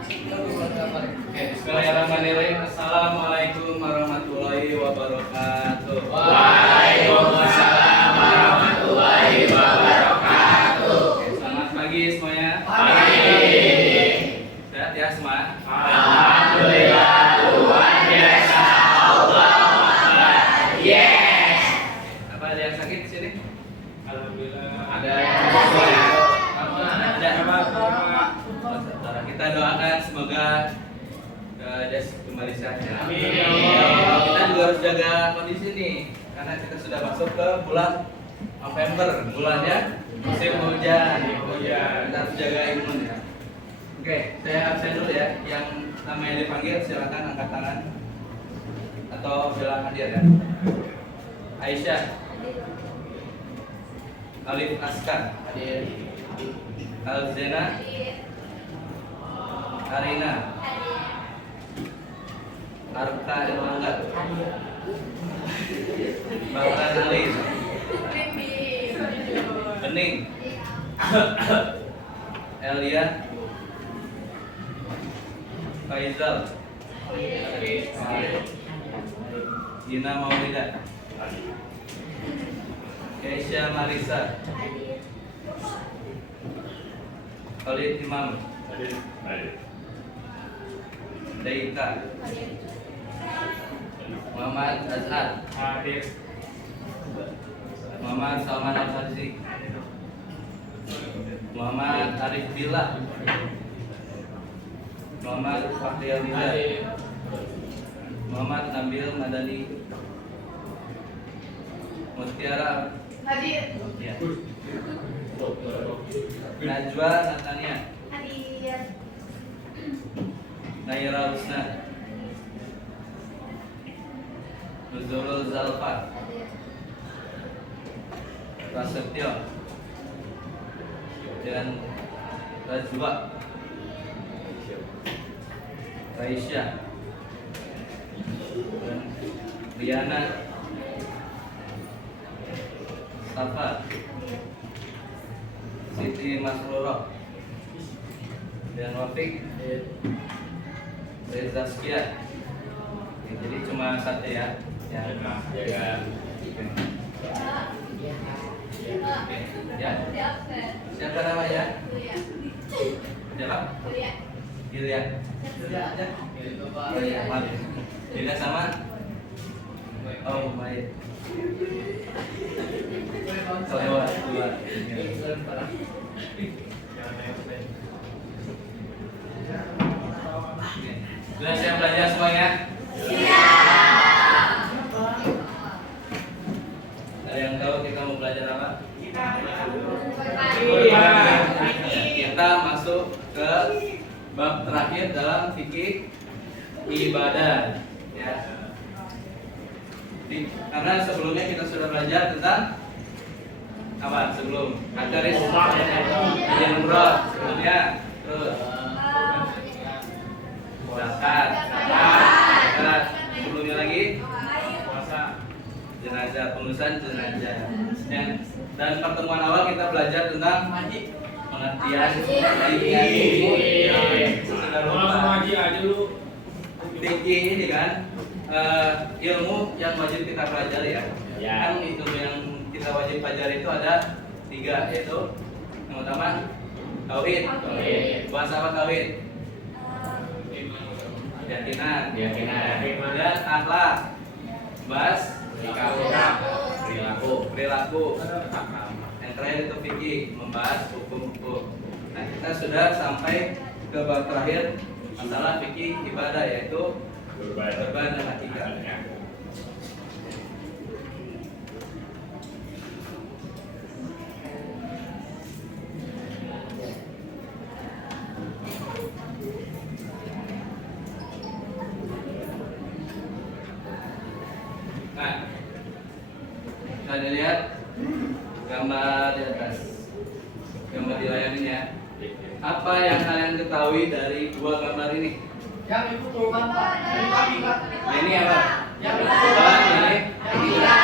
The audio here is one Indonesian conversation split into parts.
Oke, bismillahirrahmanirrahim. Assalamualaikum warahmatullahi wabarakatuh. Waalaikumsalam warahmatullahi wabarakatuh. Oke, selamat pagi semuanya. Pagi. Sehat ya semua? Alhamdulillah luar biasa. Allah Akbar. Yes. Apa ada yang sakit di sini? Alhamdulillah. Ada yang sakit? Ada. Apa? Saudara kita doakan semoga Des kembali sehat ya. Amin ya Allah. Kita juga harus jaga kondisi nih karena kita sudah masuk ke bulan November, bulannya musim hujan. Kita harus jaga imun ya. Oke, saya absen dulu ya. Yang namanya dipanggil silakan angkat tangan atau bilang hadir ya. Aisyah, Alif Askar, hadir. Alzena, Arina, Arka Erlangga, Bahkan Alis, Bening, Elia, Faizal, Dina Maulida, Keisha Marisa, Khalid Imam, Daika, Muhammad Azhar, Hadir. Muhammad Salman Al-Farsi, Muhammad Arif Billah, Muhammad Fakhriyal Billah, Muhammad Nabil Madani, Mutiara ya. Najwa Natania, Naira Husna, Nuzulul Zalfa, Prasetyo, dan Rajwa, Raisya, dan Riana, Safa, Siti Masrurah, dan Wafik, Reza Skia. Oke, jadi cuma satu ya. Ya. Ya. Oke, ya. Siapa namanya? Siapa? Ilya. Ilya. Oh iya, maaf. Ilya sama? Oh, baik. Lewat dua. Sudah siap belajar semuanya? Ada yang tahu kita mau belajar apa? Kita masuk ke bab terakhir dalam fikih ibadah. Ya. Karena sebelumnya kita sudah belajar tentang apa? Sebelum Akaris yang murah sebelumnya terus zakat, sebelumnya lagi Puasa. jenazah, pengurusan jenazah. Dan pertemuan awal kita belajar tentang pengertian sudah Langsung lupa. ngaji aja lu. Fikih ini kan ilmu yang wajib kita pelajari ya. Ya. Kan ilmu yang kita wajib pelajari itu ada 3, yaitu yang utama tauhid. Bahasa apa tauhid? Keyakinan. Dan akhlak. Bahas perilaku. Yang terakhir itu fikih, membahas hukum-hukum. Nah, kita sudah sampai ke bab terakhir masalah fikih ibadah, yaitu berban dan akikah. Nah, bisa dilihat gambar di atas, gambar di layar ini ya. Apa yang kalian ketahui dari 2 gambar ini? Yang itu kurban Pak, dari kami Pak. Nah, ini apa? Yang itu Kurban, ini Iya.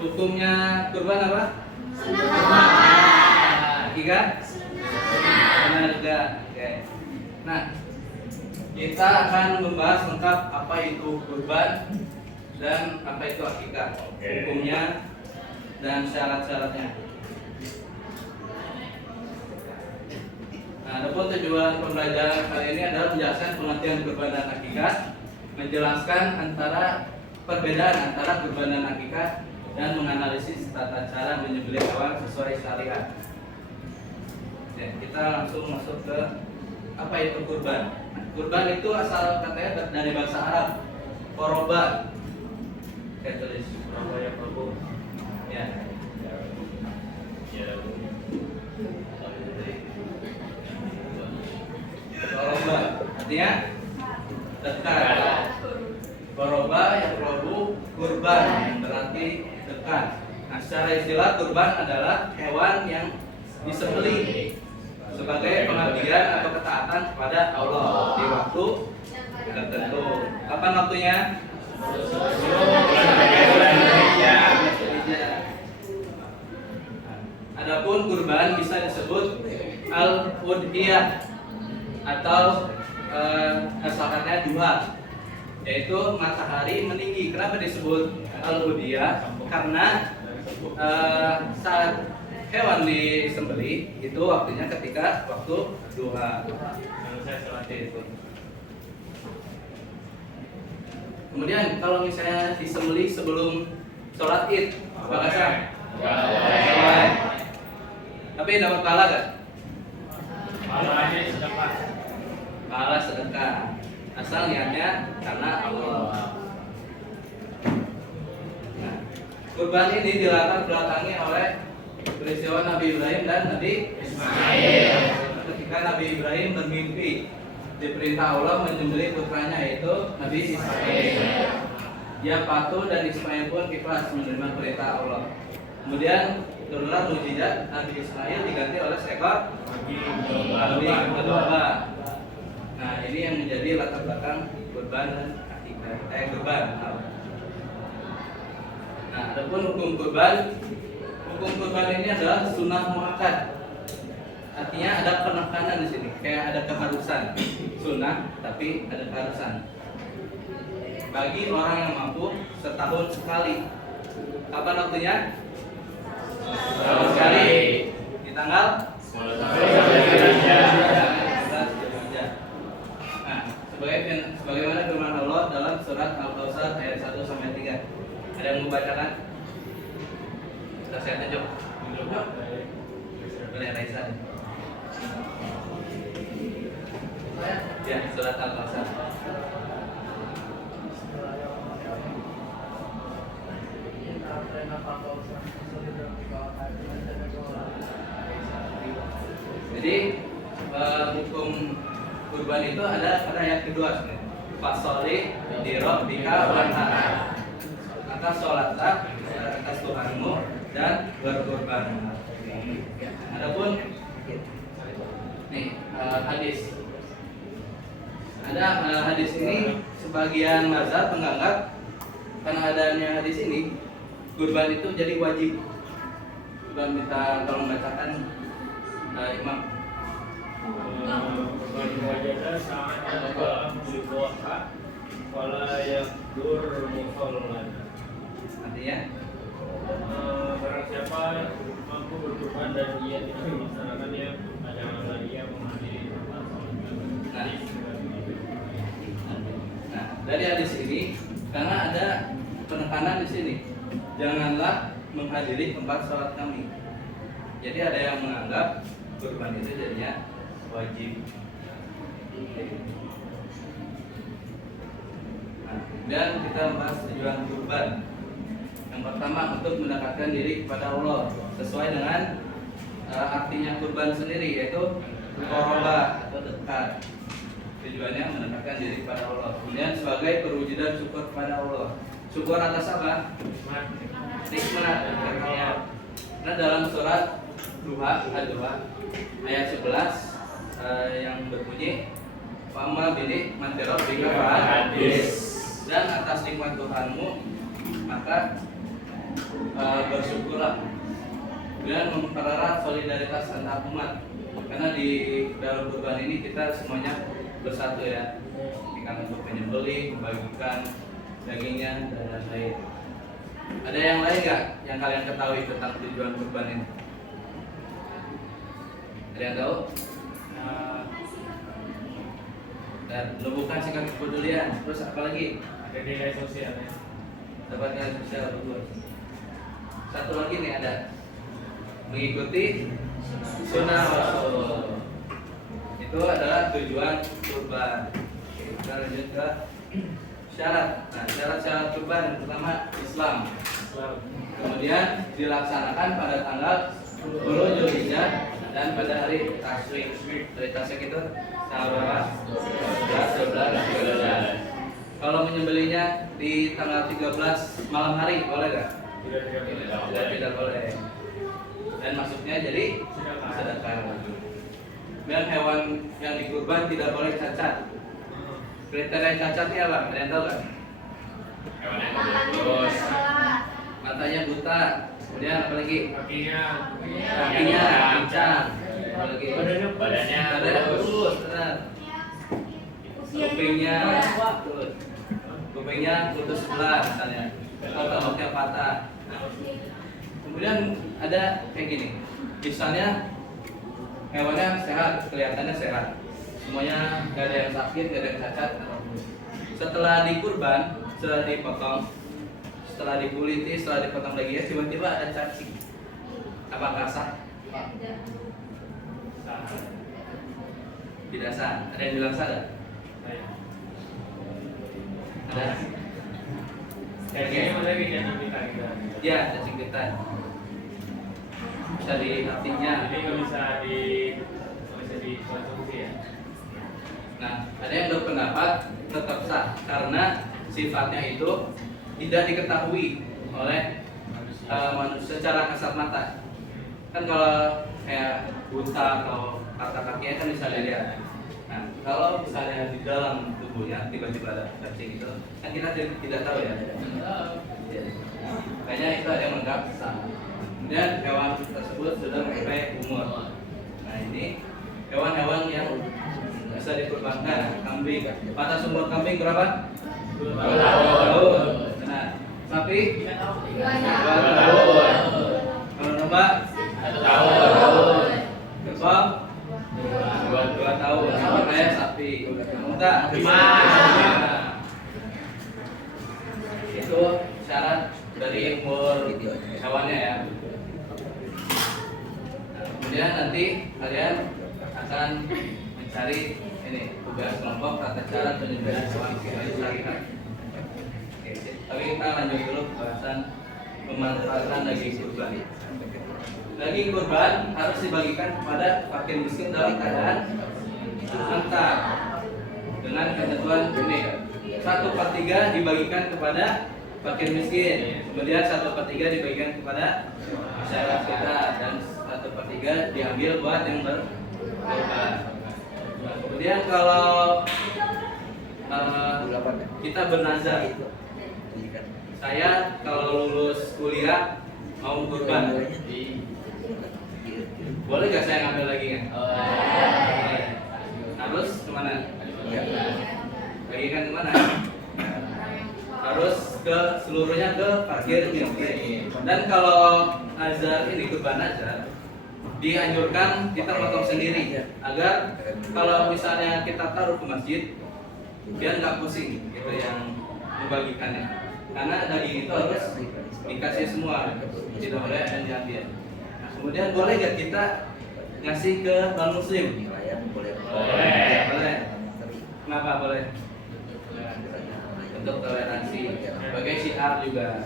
hukumnya kurban apa? Akikah? Benar juga. Oke. Nah, kita akan membahas lengkap apa itu kurban dan apa itu akikah, hukumnya dan syarat-syaratnya. Nah, adapun tujuan pembelajaran kali ini adalah menjelaskan pengertian kurban dan akikah, menjelaskan perbedaan antara kurban dan akikah, dan menganalisis tata cara menyembelih hewan sesuai syariat. Ya, kita langsung masuk ke apa itu kurban. Kurban itu asal katanya dari bahasa Arab, koroba. Saya tulis Apa yang perlu? ya. Ya. Koroba artinya dekat. Koroba yang robu kurban yang berarti dekat. Nah, secara istilah kurban adalah hewan yang disembelih sebagai pengabdian atau ketaatan kepada Allah di waktu tertentu. Kapan waktunya? Adapun kurban bisa disebut al-udhiyah atau asalnya duha, yaitu matahari meninggi. Kenapa disebut al-udhiyah? Karena saat hewan disembelih itu waktunya ketika waktu duha. Saya sholat Itu. Kemudian kalau misalnya disembelih sebelum sholat id, apakah sah? Boleh. Tapi dapat pahala gak? Pahalanya sedekah. Pahala sedekah. Asal niatnya karena Allah. Nah, kurban ini dilatar belakangi oleh peristiwa Nabi Ibrahim dan Nabi Ismail. Ketika Nabi Ibrahim bermimpi diperintah Allah menyembelih putranya yaitu Nabi Ismail. Dia patuh dan Ismail pun ikhlas menerima perintah Allah. Kemudian turunlah mukjizat, Nabi Ismail diganti oleh seekor babi domba. Nah, ini yang menjadi latar belakang kurban dan akikah. Kurban. Nah, adapun hukum kurban ini adalah sunnah muakkad. Artinya ada penekanan di sini, kayak ada keharusan. Sunnah tapi ada keharusan. Bagi orang yang mampu setahun sekali. Kapan waktunya? Setahun sekali. Di tanggal? Nah, sebagaimana firman Allah dalam surat Al-Kautsar ayat 1 sampai 3. Ada yang mau bacakan? Kita saya tunjuk. Boleh Raisa. Ya, surat Al-Kautsar. Jadi hukum kurban itu ada pada ayat kedua sebenarnya. Fasoli di rabbika wanhar. Maka sholatlah atas Tuhanmu dan berkurban. Adapun nih hadis. Ada hadis ini sebagian mazhab menganggap karena adanya hadis ini kurban itu jadi wajib. Coba minta tolong bacakan Imam. Kurban wajada saat ada buka wala yadur musallan. Artinya Barang siapa mampu berkurban dan ia tidak melaksanakannya, janganlah ia menghadiri tempat sholat. Nah, dari hadis ini karena ada penekanan di sini, janganlah menghadiri tempat sholat kami. Jadi ada yang menganggap kurban itu jadinya wajib. Nah, dan kita bahas tujuan kurban. Yang pertama untuk mendekatkan diri kepada Allah sesuai dengan artinya kurban sendiri, yaitu qurba atau dekat. Tujuannya mendekatkan diri kepada Allah. Kemudian sebagai perwujudan syukur kepada Allah. Syukur atas apa? Nikmat. Nah, dalam surat Duha ayat 11 yang berbunyi Fama binik mantirot bika hadis, dan atas nikmat Tuhanmu maka bersyukurlah, dan mempererat solidaritas antar umat, karena di dalam kurban ini kita semuanya plus 1 ya. Ikan untuk penyembelih, membagikan dagingnya dan lain-lain. Ada yang lain nggak yang kalian ketahui tentang tujuan kurban ini? Ada yang tahu? Dan menumbuhkan sikap kepedulian. Terus apa lagi? Ada nilai sosialnya. Dapat nilai sosial betul. Satu lagi nih ada mengikuti sunnah Rasul. Itu adalah tujuan kurban. Kita lanjut ke syarat. Nah, syarat-syarat kurban yang pertama Islam. Kemudian dilaksanakan pada tanggal 10 Zulhijjah dan pada hari tasyrik. Hari tasyrik itu tanggal berapa? 11, 12, 13. Kalau menyembelihnya di tanggal 13 malam hari boleh nggak? Tidak boleh. Dan maksudnya jadi sedekah. Dan hewan yang dikurban tidak boleh cacat. Kriteria cacatnya apa? Ada yang tahu nggak? Hewan yang terus Matanya buta. Kemudian apa lagi? Kakinya pincang. Apa lagi? badannya Lurus, benar. Kupingnya putus. Kupingnya putus sebelah misalnya. Atau rambutnya patah. Kemudian ada kayak gini. Misalnya hewannya sehat, kelihatannya sehat. Semuanya gak ada yang sakit, gak ada yang cacat. Setelah dikurban, setelah dipotong, setelah dikuliti, setelah dipotong dagingnya, tiba-tiba ada cacing. Apakah sah? Tidak sah. Ada yang bilang sah? Ada? Kayaknya lagi jadi kita gitu. Ya, cacing pitan. Bisa diartinya. Jadi nggak bisa dikonsumsi ya. Nah, ada yang berpendapat tetap sah karena sifatnya itu tidak diketahui oleh manusia secara kasat mata. Kan kalau kayak buta atau patah kakinya kan bisa dilihat. Nah, kalau misalnya di dalam tubuhnya tiba-tiba ada cacing itu, kan kita tidak tahu ya. Ya. Makanya itu ada yang menganggap sah. Kemudian hewan tersebut sudah sampai umur. Nah, ini hewan-hewan yang bisa dikurbankan. Kambing. Batas umur kambing berapa? 2 tahun. Nah, sapi 2 tahun. Kalau domba 1 tahun. kerbau 2 tahun. Sama kayak sapi. Unta 5. Itu syarat dari umur hewannya ya. Nah, kemudian nanti kalian akan mencari ini tugas kelompok tata cara penyembelihan hewan syariat. Oke, tapi kita lanjut dulu pembahasan pemanfaatan daging kurban. Daging kurban harus dibagikan kepada fakir miskin dalam keadaan mentah dengan ketentuan ini 1/3 dibagikan kepada fakir miskin, kemudian 1/3 dibagikan kepada masyarakat kita dan 1/3 diambil buat yang berkorban. Kemudian kalau kita bernazar, saya kalau lulus kuliah mau kurban, boleh nggak saya ngambil lagi kan? Harus kemana? Bagikan kemana? Harus ke seluruhnya ke fakir miskin. Dan kalau nazar ini kurban nazar dianjurkan kita potong sendiri agar kalau misalnya kita taruh ke masjid biar nggak pusing gitu yang membagikannya, karena daging itu harus dikasih semua, tidak boleh yang diambil. Nah, kemudian boleh nggak kita ngasih ke non muslim? Boleh. Kenapa boleh? Untuk toleransi, sebagai syiar juga.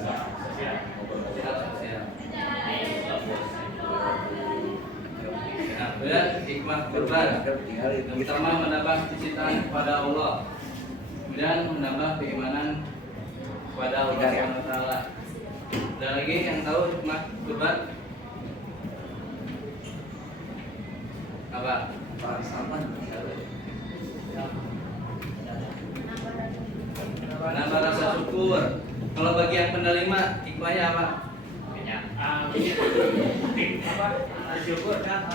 Syiar sosial. Nah, kemudian hikmah kurban yang pertama menambah kecintaan kepada Allah, kemudian menambah keimanan kepada Allah Subhanahu wa taala. Ada lagi yang tahu hikmah kurban? Apa? Menambah rasa syukur. Kalau bagi yang penerima hikmahnya apa? Bersyukur kan?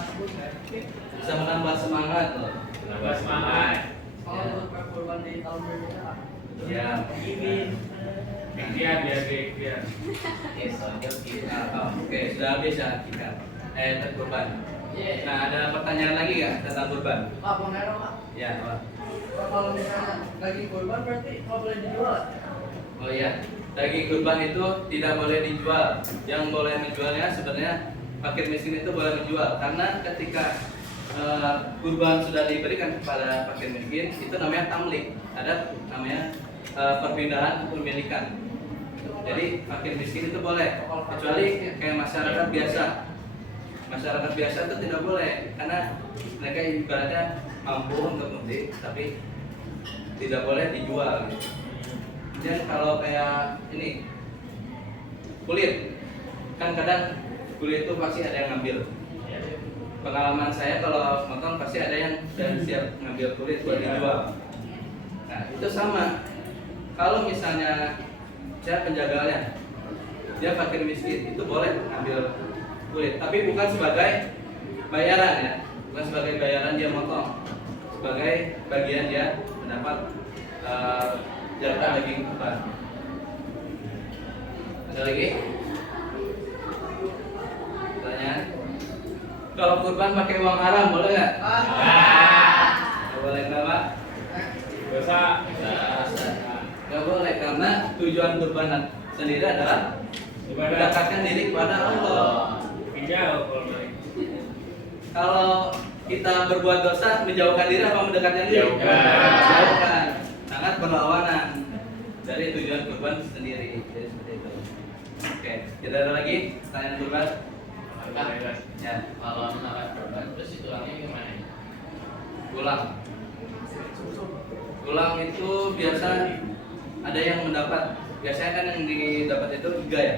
Bisa menambah semangat loh. Menambah semangat. Kalau untuk kurban di tahun berbeda, Ya, Ikhtiar biar dia ikhtiar. Oke, sudah habis ya kita kurban. Nah, ada pertanyaan lagi nggak tentang kurban? Pak, mau nero Pak. Ya, Pak. Kalau misalnya daging kurban berarti nggak boleh dijual. Oh iya, daging kurban itu tidak boleh dijual. Yang boleh menjualnya sebenarnya fakir miskin itu boleh menjual, karena ketika kurban sudah diberikan kepada fakir miskin itu namanya tamlik, ada namanya perpindahan kepemilikan. Jadi fakir miskin itu boleh, kecuali kayak masyarakat biasa. Masyarakat biasa itu tidak boleh, karena mereka ibaratnya mampu untuk membeli, tapi tidak boleh dijual. Gitu. Dan kalau kayak ini kulit, kan kadang kulit itu pasti ada yang ngambil. Pengalaman saya kalau motong pasti ada yang sudah siap ngambil kulit buat dijual. Nah itu sama. Kalau misalnya saya penjaganya, dia fakir miskin, itu boleh ngambil kulit, tapi bukan sebagai bayaran ya, bukan sebagai bayaran dia motong, sebagai bagian dia mendapat jatah daging kurban. Ada lagi? Pertanyaan? Kalau kurban pakai uang haram boleh nggak? Nggak boleh kenapa? Dosa. Nggak boleh, karena tujuan kurban sendiri adalah mendekatkan diri kepada Allah. Pinjau kalau main. Kalau kita berbuat dosa, menjauhkan diri apa mendekatkan diri? Jauhkan. Jauhkan. Sangat berlawanan dari tujuan kurban sendiri. Jadi seperti itu. Oke, kita ada lagi pertanyaan kurban? Ya, Kalau misalkan korban terus tulangnya gimana? tulang. Tulang itu biasa ada yang mendapat. Biasanya kan yang didapat itu iga ya.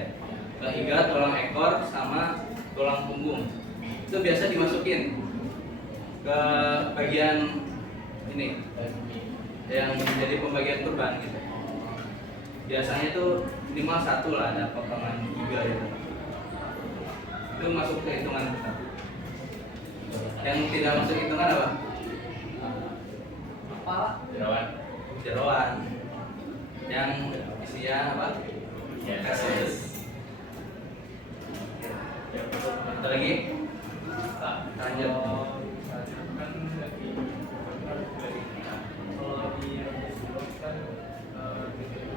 Iga, tulang ekor, sama tulang punggung. Itu biasa dimasukin ke bagian ini yang menjadi pembagian kurban gitu. Biasanya itu minimal satu lah ada potongan iga itu. Itu masuk ke hitungan kita. Yang tidak masuk hitungan apa? Kepala. Jerawat. Jeroan. Yang isinya apa? Ya. Kasus. Ada lagi? Lanjut. Kan lagi kalau di kan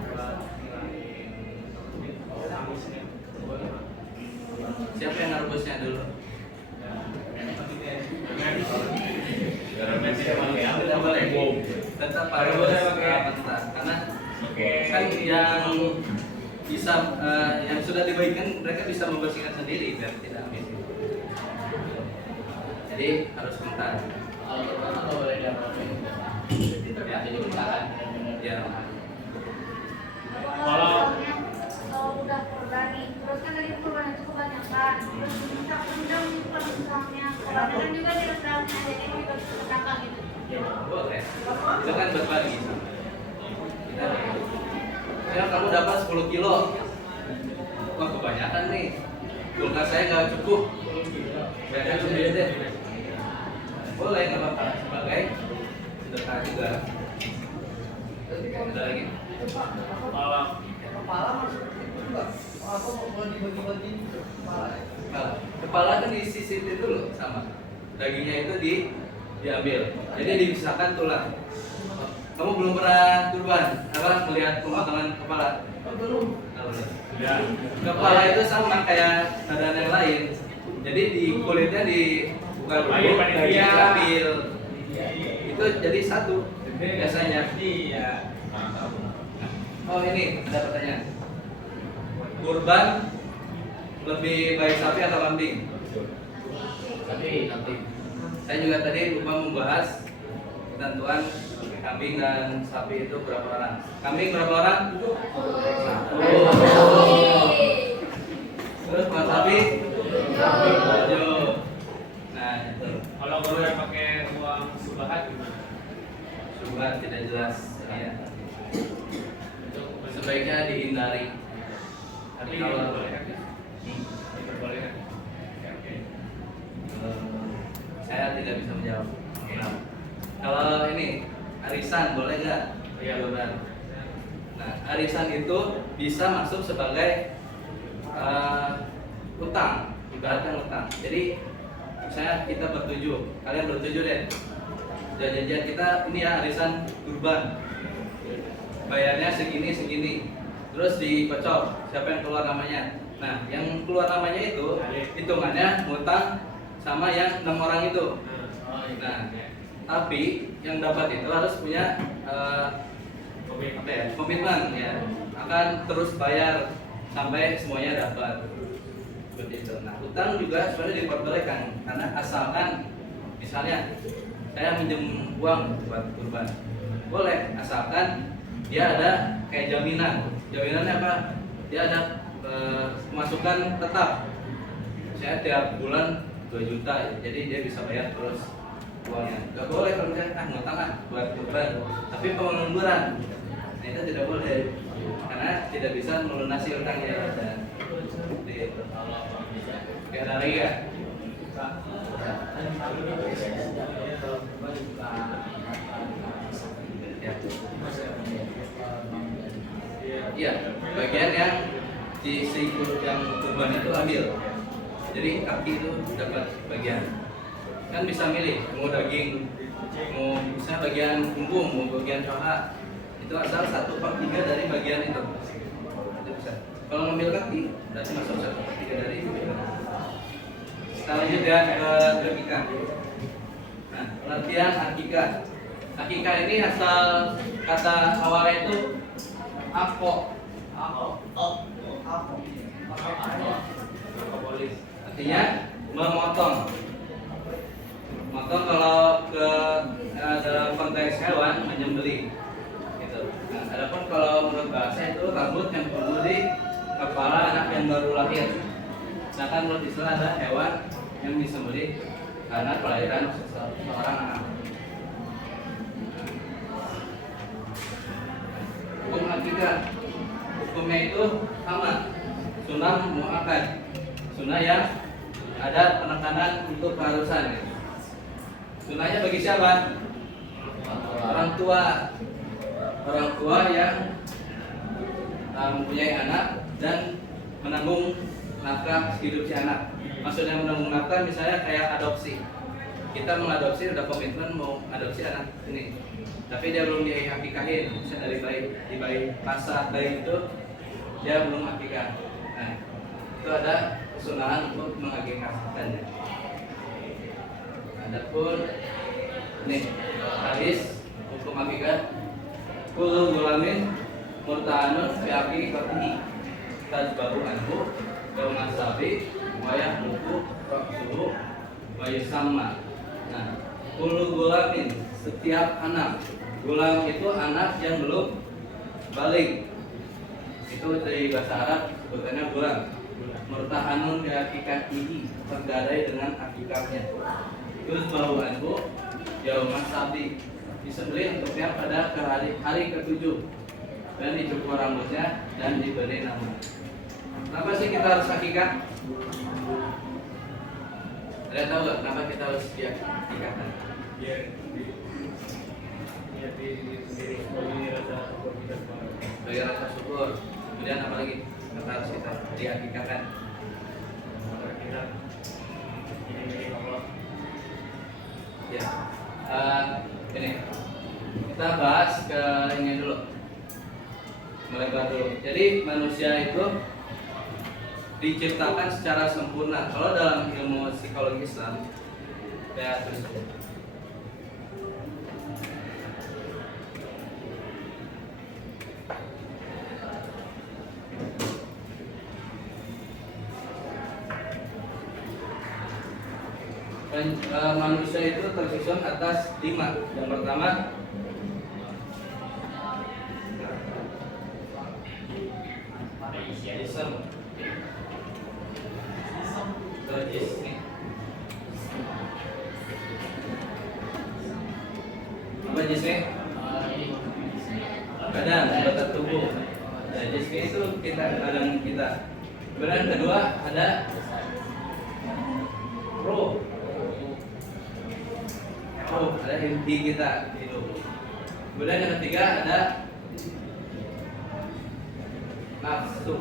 buat ngilangin amisnya. Siapa yang ngerebusnya dulu? Garamnya sih emang ya. Tidak boleh. Tetap harus mentah, karena kan yang bisa yang sudah dibagikan mereka bisa membersihkan sendiri biar tidak amis. Jadi harus mentah. Kalau korban nggak boleh diapain. Ya, Jadi usahakan benar-benar. Ya. Kalau udah kurban nih, terus kan tadi kurban itu kebanyakan, terus bisa rendam nih kalau misalnya kebanyakan juga direndamnya, jadi juga bisa berdampak gitu. Boleh. Itu kan berbagi. Kita, ya kamu dapat 10 kilo. Wah kebanyakan nih. Kulkas saya nggak cukup. Banyak sendiri deh. Boleh nggak apa-apa sebagai sedekah juga. Ada lagi? Kepala. Kepala maksudnya itu juga. Apa mau dibagi-bagi kepala? Nah, kepala kan disisitin dulu sama. Dagingnya itu diambil. Jadi dipisahkan tulang. Kamu belum pernah kurban apa melihat pemotongan kepala? Belum. Nah, belum. Ya. Kepala itu sama kayak badan yang lain. Jadi di kulitnya bukan Ayo, dulu, panitia. dagingnya diambil. Itu jadi satu biasanya. Iya. Oh ini ada pertanyaan. Kurban lebih baik sapi atau kambing? Tapi nanti Saya juga tadi lupa membahas ketentuan kambing dan sapi itu berapa orang. Kambing berapa orang? Satu. Terus kalau sapi? 7. Nah itu. Kalau boleh pakai uang subahat gimana? Coba tidak jelas ya. Sebaiknya dihindari. Tapi Kalau diperbolehkan. Diperbolehkan. Oke. saya tidak bisa menjawab. Kalau ini arisan, boleh nggak? Iya. Kurban. Nah, arisan itu bisa masuk sebagai utang, ibaratnya utang. Jadi misalnya kita bertujuh, kalian bertujuh deh, janjian kita ini ya arisan kurban, bayarnya segini, terus dikocok siapa yang keluar namanya. Nah, yang keluar namanya itu hitungannya ngutang sama yang 6 orang itu. Nah, tapi yang dapat itu harus punya komitmen ya, akan terus bayar sampai semuanya dapat. Seperti itu. Nah, utang juga sebenarnya diperbolehkan karena asalkan misalnya saya minjem uang buat kurban, boleh asalkan dia ada kayak jaminan. Jaminannya apa? Dia ada pemasukan tetap. Saya tiap bulan 2 juta, jadi dia bisa bayar terus uangnya. Gak boleh kalau misalnya ngutang buat kurban, tapi pengunduran, nah itu tidak boleh karena tidak bisa melunasi utangnya. Oke, ada lagi ya? Iya, bagian yang di yang kurban itu ambil. Jadi kaki itu dapat bagian. Kan bisa milih mau daging, mau misalnya bagian punggung, mau bagian paha. Itu asal 1/3 dari bagian itu. Itu bisa. Kalau ngambil kaki, berarti masuk 1/3 dari itu. Kita lanjut ya ke akikah. Nah, pengertian akikah. Akikah ini asal kata awalnya itu akok. Artinya memotong. Motong kalau ke dalam konteks hewan menyembelih. Gitu. Nah, adapun kalau menurut bahasa itu rambut yang tumbuh di kepala anak yang baru lahir. Sedangkan menurut istilah ada hewan yang disembelih karena kelahiran seorang anak. Hukum akikah, hukumnya itu sama, sunnah muakkad, sunnah yang ada penekanan untuk keharusan. Sunnahnya bagi siapa? Orang tua yang mempunyai anak dan menanggung nafkah hidup si anak. Maksudnya menanggung nafkah misalnya kayak adopsi. Kita mengadopsi, udah komitmen mau adopsi anak ini, tapi dia belum diakikahin. Misalnya dari bayi pasah bayi itu dia belum akikah. Nah, itu ada kesunahan untuk mengakikahkannya. Adapun nih hadis hukum akikah, kullu gulamin murtahanun fi aqiqatihi tajbaru anhu yaumas sabi wa yahluku raqsuhu wa yusamma. Nah, kullu gulamin, setiap anak. Gulam itu anak yang belum balik. Itu dari bahasa Arab sebutannya gulam. Murtahanun fi aqiqatihi, tergadai dengan akikahnya. Terus baru anhu yaumas sabi, disembelih untuknya pada hari ke-7 dan dicukur rambutnya dan diberi nama. Kenapa sih kita harus akikah? Ada tahu nggak kenapa kita harus diakikahkan? Biar diri sendiri sebagai rasa syukur kita kepada Allah. Sebagai rasa syukur. Kemudian apa lagi? Kenapa harus kita diakikahkan? Maka kita ini milik Allah. Ya, ini kita bahas ke ini dulu, melebar dulu. Jadi manusia itu diciptakan secara sempurna. Kalau dalam ilmu psikologi Islam, ya terus. Manusia itu tersusun atas 5. Yang pertama jism. Apa jism? Badan, anggota tubuh. Nah, jism itu badan kita. Kemudian kedua ada ruh, ada inti kita hidup. Kemudian yang ketiga ada nafsu.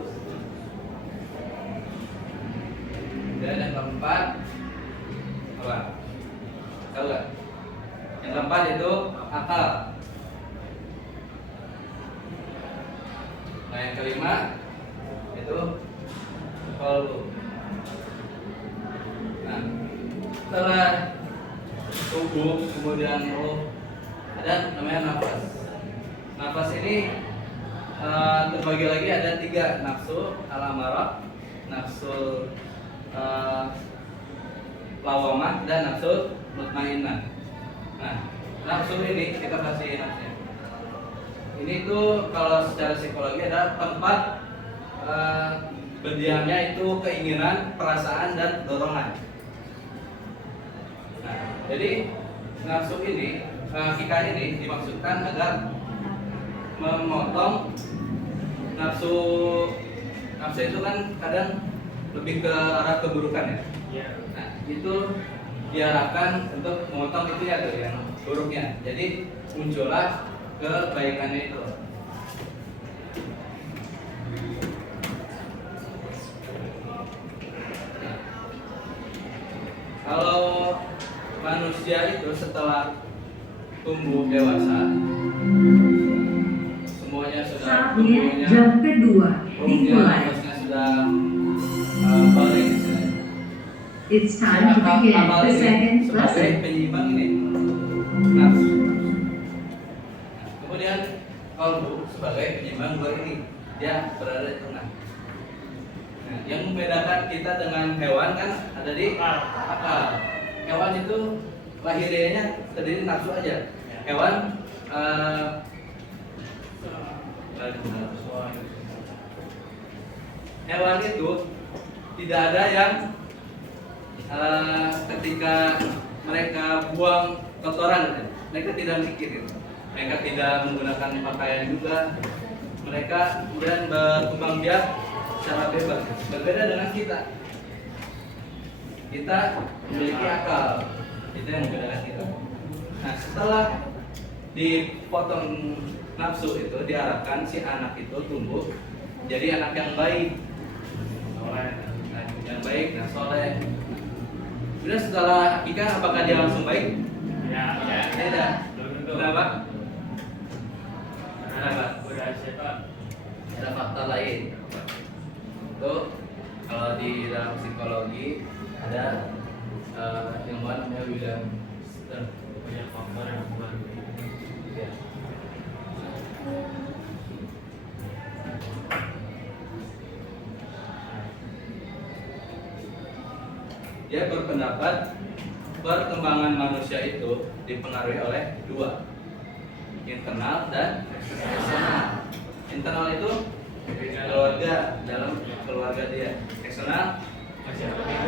Dan yang keempat apa? Tahu nggak? Yang keempat itu akal. Nah yang kelima itu qalbu. Nah setelah tubuh kemudian roh ada namanya nafas. Nafas ini terbagi lagi ada tiga, nafsu al-amarah, nafsu lawamah, dan nafsu mutmainnah. Nah, nafsu ini kita kasih nafsunya. Ini tuh kalau secara psikologi ada tempat berdiamnya itu keinginan, perasaan, dan dorongan. Nah, jadi nafsu ini, hakikah ini dimaksudkan agar memotong nafsu itu kan kadang lebih ke arah keburukan ya. Iya. Nah, itu diharapkan untuk memotong itu ya tuh yang buruknya. Jadi muncullah kebaikannya itu. Nah, kalau manusia itu setelah tumbuh dewasa, semuanya sudah Saatnya jam kedua dimulai. nafasnya sudah balik istilahnya. It's time to begin the second Sebagai lesson. penyeimbang ini nafsu. Kemudian qalbu sebagai penyeimbang dua ini, dia berada di tengah. Nah, yang membedakan kita dengan hewan kan ada di akal. Hewan itu lahirianya terdiri nafsu aja. Hewan hewan itu tidak ada yang ketika mereka buang kotoran, mereka tidak mikir, mereka tidak menggunakan pakaian juga, mereka kemudian berkembang biak secara bebas. Berbeda dengan kita memiliki akal, itu yang membedakan kita. Nah, setelah dipotong nafsu itu diharapkan si anak itu tumbuh jadi anak yang baik, dan soleh. Kemudian setelah akikah apakah dia langsung baik? Tidak. Kenapa? Ada fakta lain. Itu kalau di dalam psikologi ada ilmuwan namanya William Stern. Banyak faktor yang mempengaruhi. Ya. Dia berpendapat perkembangan manusia itu dipengaruhi oleh dua, internal dan eksternal. Internal itu keluarga, dalam keluarga dia. Eksternal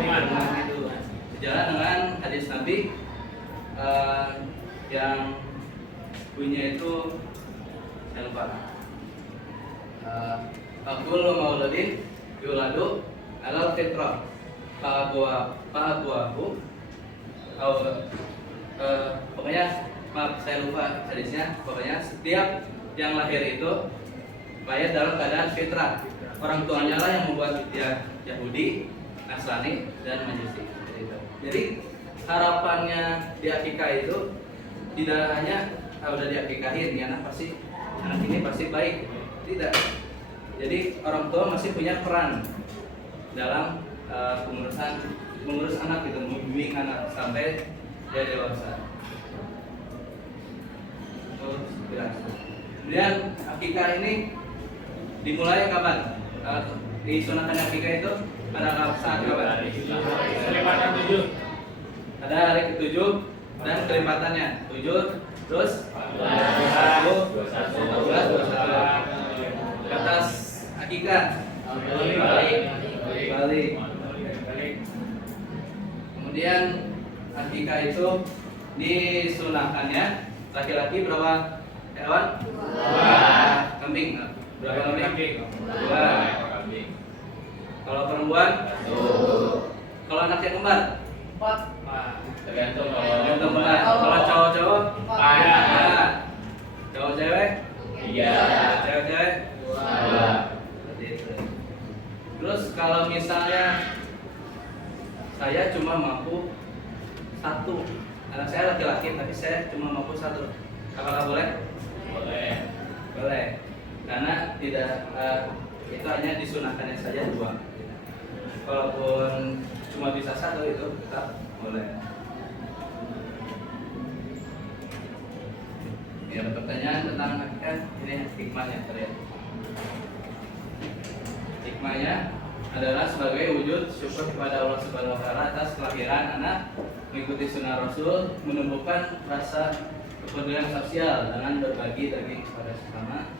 lingkungan itu. Sejalan dengan hadis Nabi yang bunyinya itu saya lupa. Aqulu mauludin yuladu alal fitrah Pokoknya maaf saya lupa hadisnya. Pokoknya setiap yang lahir itu lahir dalam keadaan fitrah. Orang tuanya lah yang membuat dia Yahudi, Nasrani, dan Majusi. Jadi harapannya di akikah itu tidak hanya udah diakikahin ya anak ini pasti baik. Tidak. Jadi orang tua masih punya peran dalam mengurus anak gitu, membimbing anak sampai dia dewasa. Kemudian akikah ini dimulai kapan? Disunahkan akikah itu pada saat kapan? Kelipatan 7. Ada hari ke-7 dan kelipatannya 7 terus 21 ke atas akikah balik. Kemudian akikah itu disunahkannya laki-laki berapa hewan? 2. Kambing berapa kambing? 2. Kalau perempuan? 1. Kalau anak yang kembar? 4. Tergantung Kalau cowok-cowok? 4. Tiga. Cewek-cewek? Dua. Seperti itu. Terus kalau misalnya saya cuma mampu satu, anak saya laki-laki tapi saya cuma mampu satu, apakah boleh? Boleh. Boleh, karena tidak itu hanya disunahkannya saja dua. Walaupun cuma bisa satu itu tetap boleh. Ya, ada pertanyaan tentang akikah? Ini hikmahnya terlihat. Hikmahnya adalah sebagai wujud syukur kepada Allah Subhanahu wa taala atas kelahiran anak, mengikuti sunnah Rasul, menumbuhkan rasa kepedulian sosial dengan berbagi daging kepada sesama,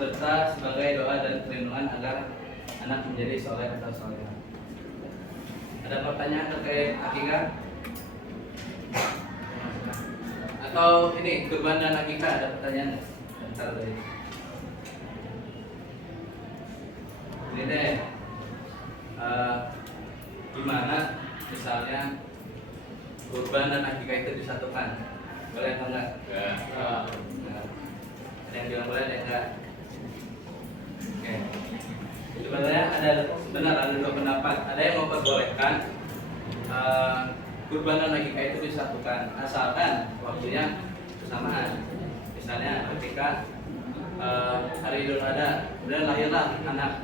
serta sebagai doa dan perlindungan agar anak menjadi soleh atau solehah. Ada pertanyaan terkait akikah? Atau ini kurban dan akikah, ada pertanyaan? Bentar deh. Ini deh, gimana misalnya kurban dan akikah itu disatukan? Boleh atau enggak? Enggak. Nah, ada yang bilang boleh, ada yang enggak? Oke. Sebenarnya ada dua pendapat. Ada yang memperbolehkan kurban dan akikah itu disatukan, asalkan waktunya bersamaan. Misalnya ketika hari Idul Adha, kemudian lahirlah anak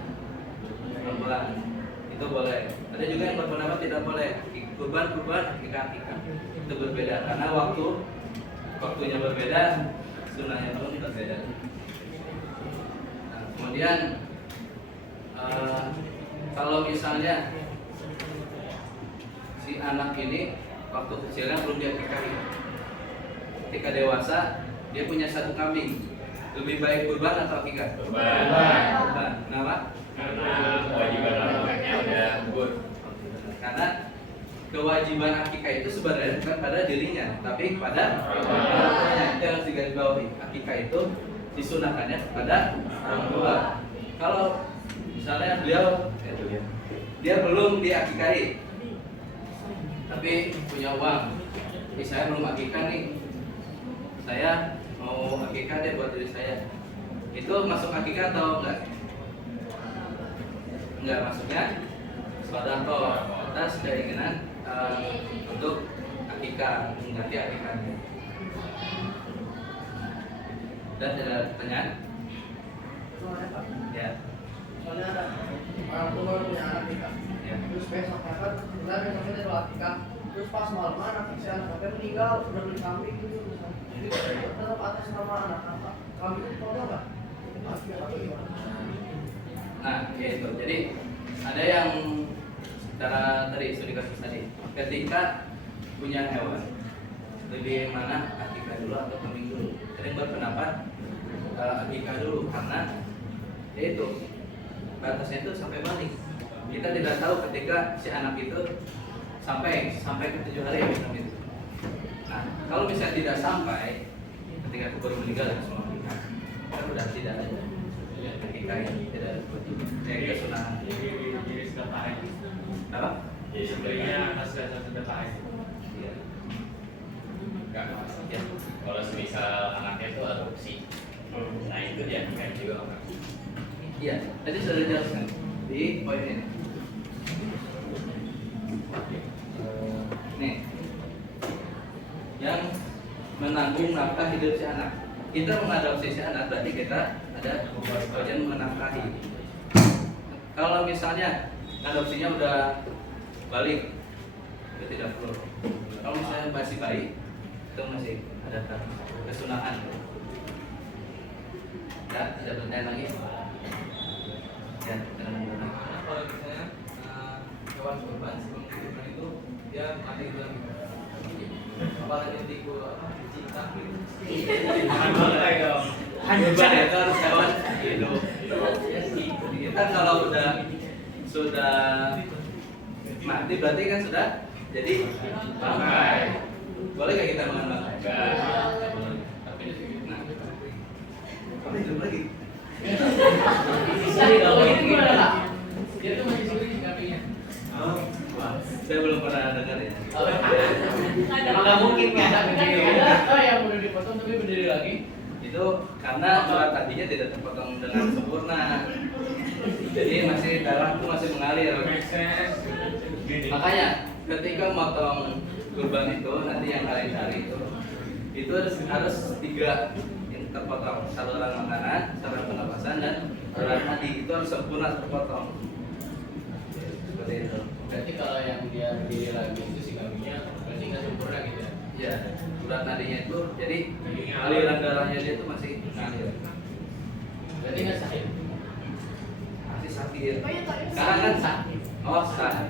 perempuan, itu boleh. Ada juga yang berpendapat tidak boleh. Kurban, akikah itu berbeda karena waktunya berbeda, sunnahnya pun berbeda. Nah, kemudian kalau misalnya si anak ini waktu kecilnya belum diakikahi, ketika dewasa dia punya satu kambing, lebih baik kurban atau akikah? Kurban. Kenapa? Karena kewajiban anaknya udah gugur. Karena kewajiban akikah itu sebenarnya bukan pada dirinya, tapi pada orang tuanya. Itu yang harus digarisbawahi. Akikah itu disunahkannya kepada orang tua. Kalau misalnya dia belum diakikahi, tapi punya uang, tapi saya belum akikah nih, saya mau akikah deh buat diri saya, itu masuk akikah atau enggak? Enggak, masuknya sedekah atas keinginan untuk akikah, mengganti akikahnya. Dan ada pertanyaan? Ya. Soalnya ada orang tua baru punya anak nikah. Ya. Terus besoknya kan, sebenarnya besoknya dia doa nikah. Terus pas malam anak si anaknya meninggal, udah beli kambing gitu. Jadi tetap atas nama anak. Kambing itu tahu nggak? Nah, gitu. Jadi ada yang secara tadi sudah dikasih tadi, ketika punya hewan, lebih mana akikah dulu atau kambing dulu? Ada yang berpendapat akikah dulu karena yaitu batasnya itu sampai balik. Kita tidak tahu ketika si anak itu sampai ke 7 hari misalnya itu. Nah, kalau misalnya tidak sampai ketika aku baru meninggal dan semua kita, kan udah tidak ada akikah ini, tidak ada kewajiban kesunahan. Jadi sedekah. Apa? Jadi sebenarnya hasil sedekah. Iya. Enggak. Ya. Kalau semisal anaknya itu adopsi, nah itu dia nikah juga enggak? Iya, tadi sudah dijelaskan di poin ini. Nih, yang menanggung nafkah hidup si anak. Kita mengadopsi si anak berarti kita ada kewajiban menafkahi. Kalau misalnya adopsinya udah balik, itu tidak perlu. Kalau misalnya masih bayi, itu masih ada kesunahan. Ya, ada pertanyaan lagi? Ya, kadang-kadang. Kalau misalnya hewan kurban sebelum kurban itu dia mati dulu. Apalagi cinta gitu. Boleh dong. Kurban itu harus hewan hidup. Kita kalau sudah mati berarti kan sudah jadi bangkai. Boleh nggak kita makan bangkai? Enggak. Nah, kami hidup lagi. Sorry dong. Dia tuh masih sulit kambingnya. Oh, wah, saya belum pernah dengar ya. Emang nggak mungkin kan? Ada yang udah dipotong tapi berdiri lagi. itu karena urat nadinya tidak terpotong dengan sempurna, jadi masih darah itu masih mengalir. Makanya ketika motong kurban itu nanti yang kalian cari itu harus 3 yang terpotong, saluran makanan, saluran pernapasan, dan urat nadi itu harus sempurna terpotong. Seperti itu. Berarti kalau yang dia berdiri lagi itu si kambingnya berarti nggak sempurna gitu ya? Ya, urat nadinya itu jadi aliran darahnya dia itu masih ngalir. Berarti nggak sakit? Masih sakit. Sekarang kan sakit. Oh, sakit.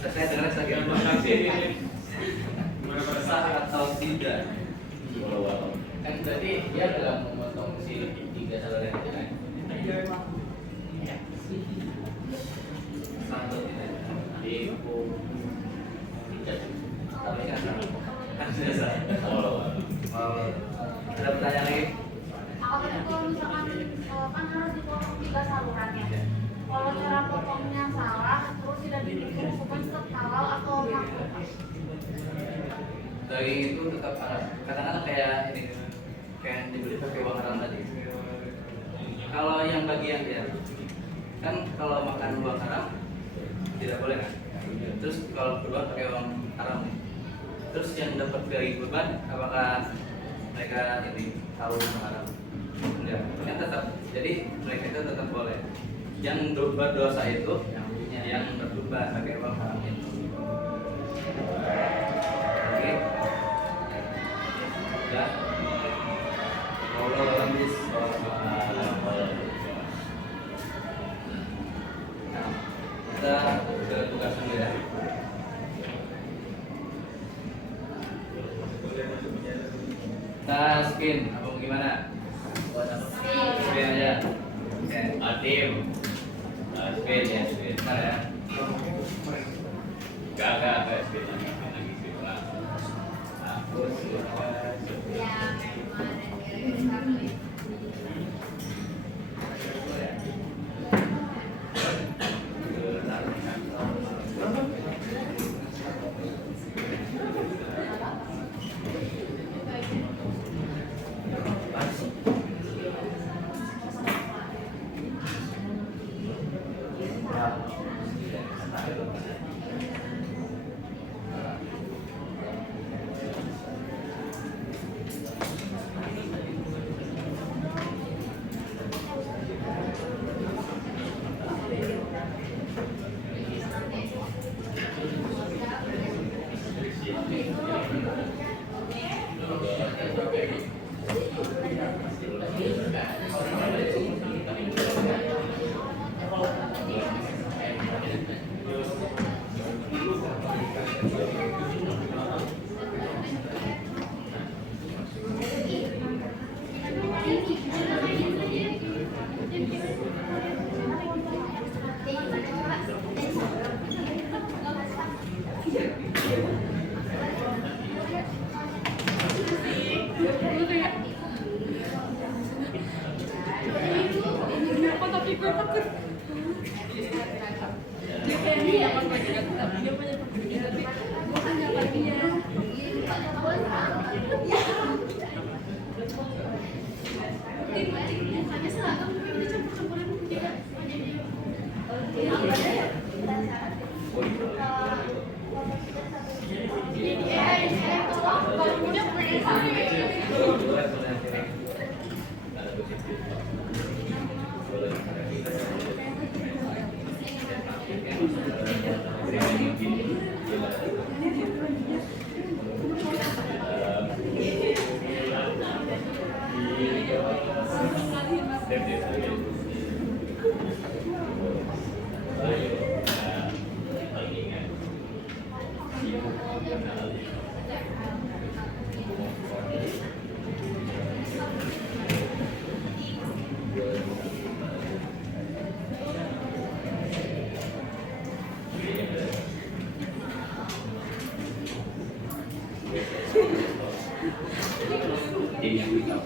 Saya dengar sakit. Sah atau tidak? Kan berarti dia dalam memotong si 3 saluran itu kan? Sah atau tidak? Di tidak. Tapi kan sah. Harusnya sah. Oh, Ada pertanyaan lagi? Kalau misalkan kan harus dipotong 3 salurannya. Kalau cara potongnya salah, terus tidak dihitung hukuman tetap halal atau makruh? Daging itu tetap halal. Katakanlah kayak ini, kayak yang dibeli pakai uang haram tadi. Kalau yang bagian dia, kan kalau makan uang haram tidak boleh kan? Terus kalau kurban pakai uang haram, terus yang dapat daging kurban, apakah mereka ini tahu uang haram? Enggak, kan tetap. Jadi mereka itu tetap boleh. Yang berdosa itu yang berkurban pakai uang haram itu. Oke. Ya. Allah habis. Nah, kita ke tugas dulu ya. Kita skin, apa gimana? Skin aja. Oke. Atim. Skin ya, skin. Bentar ya. Gak spin lagi. Hapus. Ya, memang Ya.